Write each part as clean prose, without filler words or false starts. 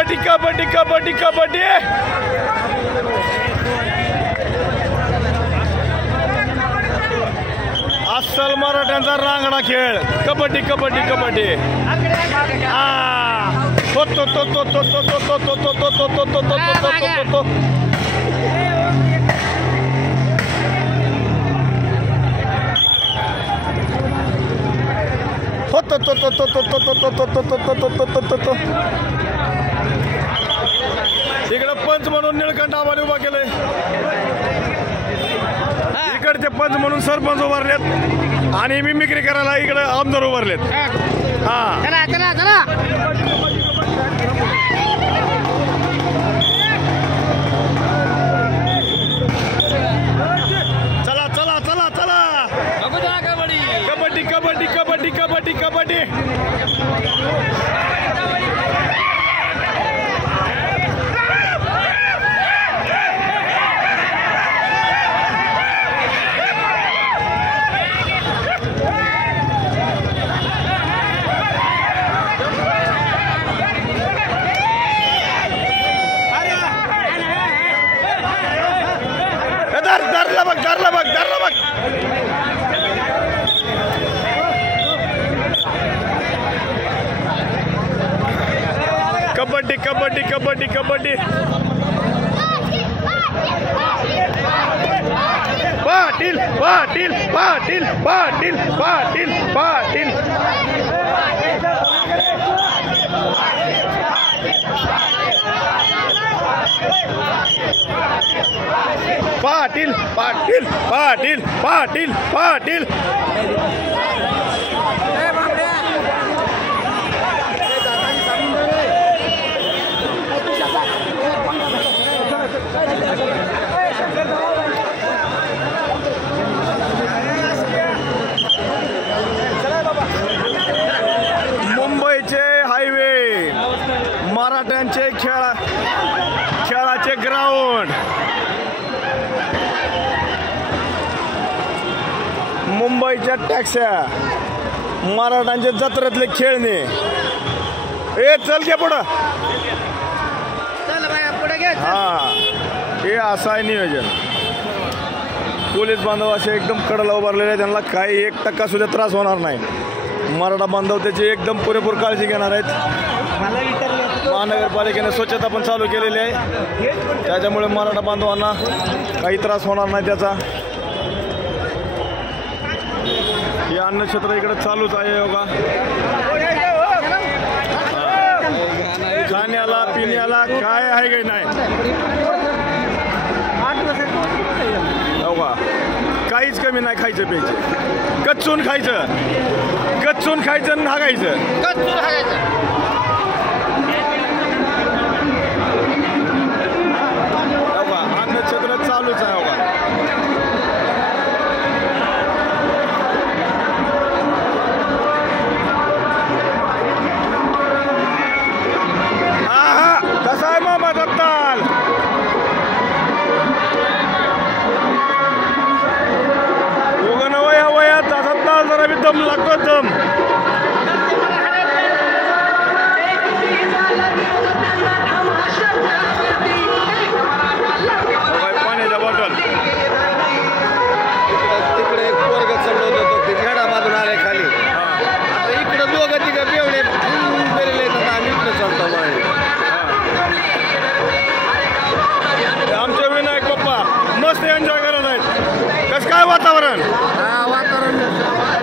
कबड्डी कबड्डी कबड्डी कबड्डी अस्सल मराठ्यांचा रांगडा खेळ कबड्डी कबड्डी कबड्डी तो तो तो तो तो तो तो तो तो तो तो तो तो तो तो इकडे पंच म्हणून निळकंठ आबाने उभा केलंय इकडचे पंच म्हणून सरपंच उभारलेत आणि मिमिक्री करायला इकडे आमदार उभारलेत हा चला चला चला चला चला चला चला कबड्डी कबड्डी कबड्डी कबड्डी कबड्डी धरला बघ धरला बघ धरला बघ कबड्डी कबड्डी कबड्डी कबड्डी पाटील पाटील पाटील पाटील पाटील पाटील पाटील पाटील पाटील पाटील पाटील मुंबईचे हायवे मराठ्यांचे खेळाचे ग्राउंड मुंबईच्या टॅक्स्या मराठ्यांच्या जत्रेतले खेळणे ए चल घे पुढं हा हे असं आहे नियोजन पोलीस बांधव असे एकदम कडेला उभारलेले त्यांना काही 1% सुद्धा त्रास होणार नाही मराठा बांधव त्याची एकदम पुरेपूर काळजी घेणार आहेत महानगरपालिकेने स्वच्छता पण चालू केलेली आहे त्याच्यामुळे मराठा बांधवांना काही त्रास होणार नाही त्याचा हे अन्नक्षेत्र इकडे चालूच आहे योगा खाण्याला पिण्याला काय आहे काही नाही योगा काहीच कमी नाही खायचं प्यायचं कच्चून खायचं नागायचं योगा अन्नक्षेत्र चालूच आहे योगा कसा आहे मामा दत्ताल उगन वयात दत्ताल जरा बी दम लागतो दम पाण्याच्या बॉटल तिकडे एक पोरग चढवत होतो ते झाडामधून आले खाली आता इकडे दोघं तिघं बेवडे गेलेले आम्ही इकडे चढतो आमचे विनायक पप्पा मस्त एन्जॉय करत आहेत कसं काय वातावरण वातावरण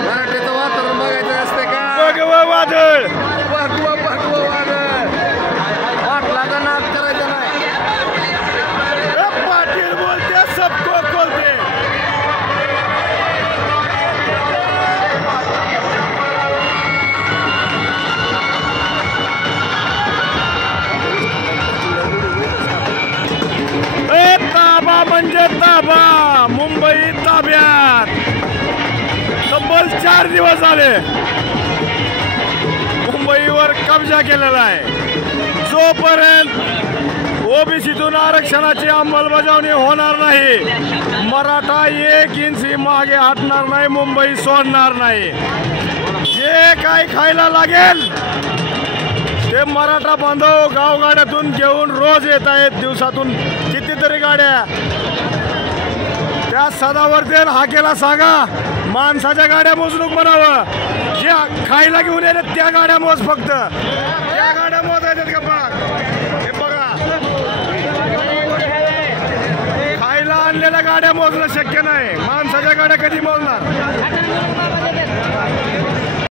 मराठीचं वातावरण बघायचं असते का बघ वादळ वाटला नाच करायचं नाही पाटील बोलते सबको बोलते ताबा म्हणजे ताबा मुंबई ताब्यात तब्बल 4 दिवस झाले मुंबईवर कब्जा केलेला आहे जोपर्यंत ओबीसीतून आरक्षणाची अंमलबजावणी होणार नाही मराठा 1 इंची मागे हटणार नाही मुंबई सोडणार नाही जे काय खायला लागेल हे मराठा बांधव गावगाड्यातून घेऊन रोज येत आहेत, दिवसातून कितीतरी गाड्या. त्या सदावर्ती हाकेला सांगा माणसाच्या गाड्या मोजणूक म्हणावं, जे खायला घेऊन येते त्या गाड्या मोज, फक्त त्या गाड्या मोजायच्यात का बघ. हे बघा, खायला आणलेल्या गाड्या मोजणं शक्य नाही, माणसाच्या गाड्या कधी मोजणार.